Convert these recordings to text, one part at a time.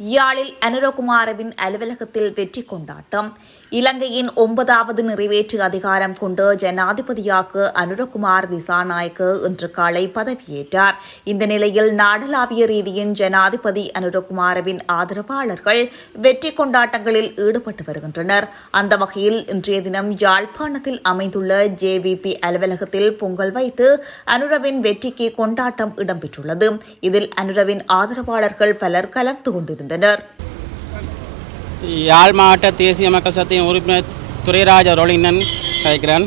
யாழில் அனுரகுமாரவின் அலுவலகத்தில் வெற்றி கொண்டாட்டம். இலங்கையின் ஒன்பதாவது நிறைவேற்று அதிகாரம் கொண்டு ஜனாதிபதியாக அனுரகுமார் திசாநாயக்கு இன்று காலை பதவியேற்றார். இந்த நிலையில் நாடளாவிய ரீதியின் ஜனாதிபதி அனுரகுமாரவின் ஆதரவாளர்கள் வெற்றி கொண்டாட்டங்களில் ஈடுபட்டு வருகின்றனர். அந்த வகையில் இன்றைய தினம் யாழ்ப்பாணத்தில் அமைந்துள்ள ஜேவிபி அலுவலகத்தில் பொங்கல் வைத்து அனுரவின் வெற்றிக்கு கொண்டாட்டம் இடம்பெற்றுள்ளது. இதில் அனுரவின் ஆதரவாளர்கள் பலர் கலந்து கொண்டிருந்தனர். யாழ் மாவட்ட தேசிய மக்கள் சக்தியின் உறுப்பினர் துரைராஜ் ரோலிங்கன் கலைக்கிறேன்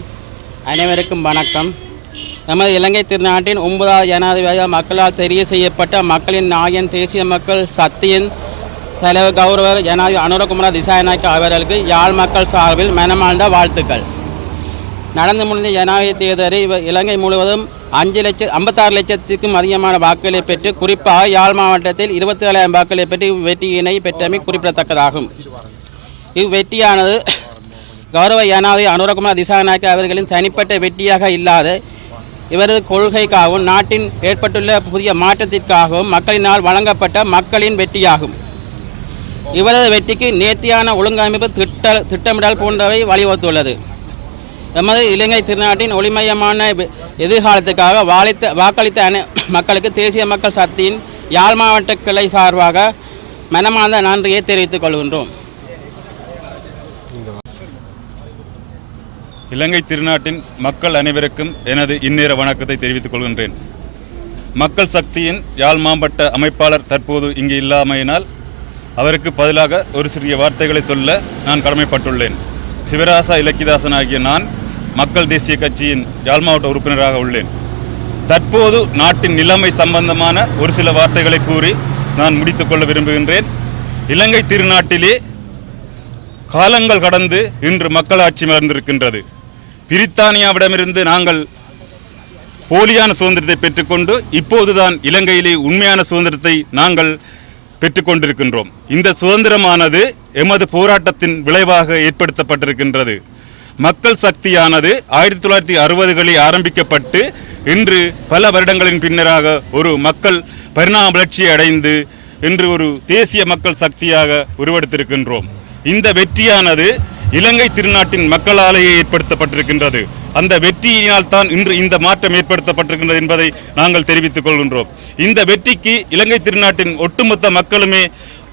அனைவருக்கும் வணக்கம். நமது இலங்கை திருநாட்டின் ஒன்பதாவது ஜனாதிபதியாக மக்களால் தெரிவு செய்யப்பட்ட மக்களின் நாயன் தேசிய மக்கள் சக்தியின் தலைவர் கௌரவர் ஜனாதிபதி அனுரகுமார் திசாநாயக்க அவர்களுக்கு யாழ் மக்கள் சார்பில் மனமார்ந்த வாழ்த்துக்கள். நடந்து முடிந்த ஜனாதிபதி தேர்தலில் இலங்கை முழுவதும் அஞ்சு லட்சம் ஐம்பத்தாறு லட்சத்துக்கும் அதிகமான வாக்குகளை பெற்று குறிப்பாக யாழ் மாவட்டத்தில் இருபத்தி ஏழாயிரம் வாக்குகளை பெற்று வெற்றியினை பெற்றமை குறிப்பிடத்தக்கதாகும். இவ்வெற்றியானது கௌரவ ஜனாதிபதி அனுரகுமார் திசாநாயக்க அவர்களின் தனிப்பட்ட வெற்றியாக இல்லாத இவரது கொள்கைக்காகவும் நாட்டின் ஏற்பட்டுள்ள புதிய மாற்றத்திற்காகவும் மக்களினால் வழங்கப்பட்ட மக்களின் வெற்றியாகும். இவரது வெற்றிக்கு நேர்த்தியான ஒழுங்கமைப்பு திட்ட திட்டமிடல் போன்றவை வழிவகுத்துள்ளது. எமது இலங்கை திருநாட்டின் ஒளிமயமான எதிர்காலத்துக்காக வாழித்த வாக்களித்த அனை மக்களுக்கு தேசிய மக்கள் சக்தியின் யாழ் மாவட்ட கிளை சார்பாக மனமார்ந்த நன்றியை தெரிவித்துக் கொள்கின்றோம். இலங்கை திருநாட்டின் மக்கள் அனைவருக்கும் எனது இந்நேர வணக்கத்தை தெரிவித்துக் கொள்கின்றேன். மக்கள் சக்தியின் யாழ் மாவட்ட அமைப்பாளர் தற்போது இங்கு இல்லாமையினால் அவருக்கு பதிலாக ஒரு சிறிய வார்த்தைகளை சொல்ல நான் கடமைப்பட்டுள்ளேன். சிவராசா இலக்கிதாசன் ஆகிய நான் மக்கள் தேசிய கட்சியின் யாழ் மாவட்ட உறுப்பினராக உள்ளேன். தற்போது நாட்டின் நிலைமை சம்பந்தமான ஒரு சில வார்த்தைகளை கூறி நான் முடித்துக்கொள்ள விரும்புகின்றேன். இலங்கை திருநாட்டிலே காலங்கள் கடந்து இன்று மக்களாட்சி மலர்ந்திருக்கின்றது. பிரித்தானியாவிடமிருந்து நாங்கள் போலியான சுதந்திரத்தை பெற்றுக்கொண்டு இப்போதுதான் இலங்கையிலே உண்மையான சுதந்திரத்தை நாங்கள் பெற்றுக்கொண்டிருக்கின்றோம். இந்த சுதந்திரமானது எமது போராட்டத்தின் விளைவாக ஏற்படுத்தப்பட்டிருக்கின்றது. மக்கள் சக்தியானது ஆயிரத்தி தொள்ளாயிரத்தி அறுபதுகளில் ஆரம்பிக்கப்பட்டு இன்று பல வருடங்களின் பின்னராக ஒரு மக்கள் பரிணாம வளர்ச்சியை அடைந்து இன்று ஒரு தேசிய மக்கள் சக்தியாக உருவெடுத்திருக்கின்றோம். இந்த வெற்றியானது இலங்கை திருநாட்டின் மக்களாலேயே ஏற்படுத்தப்பட்டிருக்கின்றது. அந்த வெற்றியினால் தான் இன்று இந்த மாற்றம் ஏற்படுத்தப்பட்டிருக்கின்றது என்பதை நாங்கள் தெரிவித்துக் கொள்கின்றோம். இந்த வெற்றிக்கு இலங்கை திருநாட்டின் ஒட்டுமொத்த மக்களுமே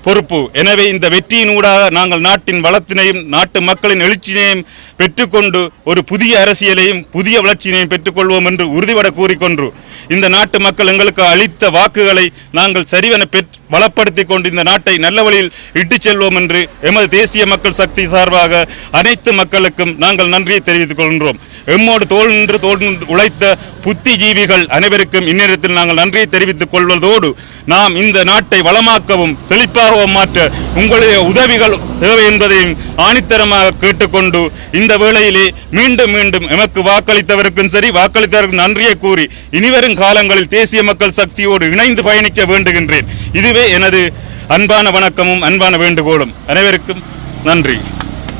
பொறுப்பு. எனவே இந்த வெற்றியினூடாக நாங்கள் நாட்டின் வளத்தினையும் நாட்டு மக்களின் எழுச்சியினையும் பெற்றுக்கொண்டு ஒரு புதிய அரசியலையும் புதிய வளர்ச்சியினையும் பெற்றுக்கொள்வோம் என்று உறுதிபட கூறிக்கொண்டு இந்த நாட்டு மக்கள் எங்களுக்கு அளித்த வாக்குகளை நாங்கள் சரிவென பெற் வளப்படுத்தி கொண்டு இந்த நாட்டை நல்ல வழியில் இட்டுச் செல்வோம் என்று எமது தேசிய மக்கள் சக்தி சார்பாக அனைத்து மக்களுக்கும் நாங்கள் நன்றியை தெரிவித்துக் கொள்கின்றோம். எம்மோடு தோல் நின்று தோல் உழைத்த புத்திஜீவிகள் அனைவருக்கும் இந்நேரத்தில் நாங்கள் நன்றியை தெரிவித்துக் கொள்வதோடு நாம் இந்த நாட்டை வளமாக்கவும் செழிப்பாகவும் மாற்ற உங்களுடைய உதவிகள் தேவை என்பதையும் ஆணித்தரமாக கேட்டுக்கொண்டு இந்த வேளையிலே மீண்டும் மீண்டும் எமக்கு வாக்களித்தவருக்கும் சரி வாக்களித்தவருக்கும் நன்றியை கூறி இனிவரும் காலங்களில் தேசிய மக்கள் சக்தியோடு இணைந்து பயணிக்க வேண்டுகின்றேன். இதுவே எனது அன்பான வணக்கமும் அன்பான வேண்டுகோளும். அனைவருக்கும் நன்றி.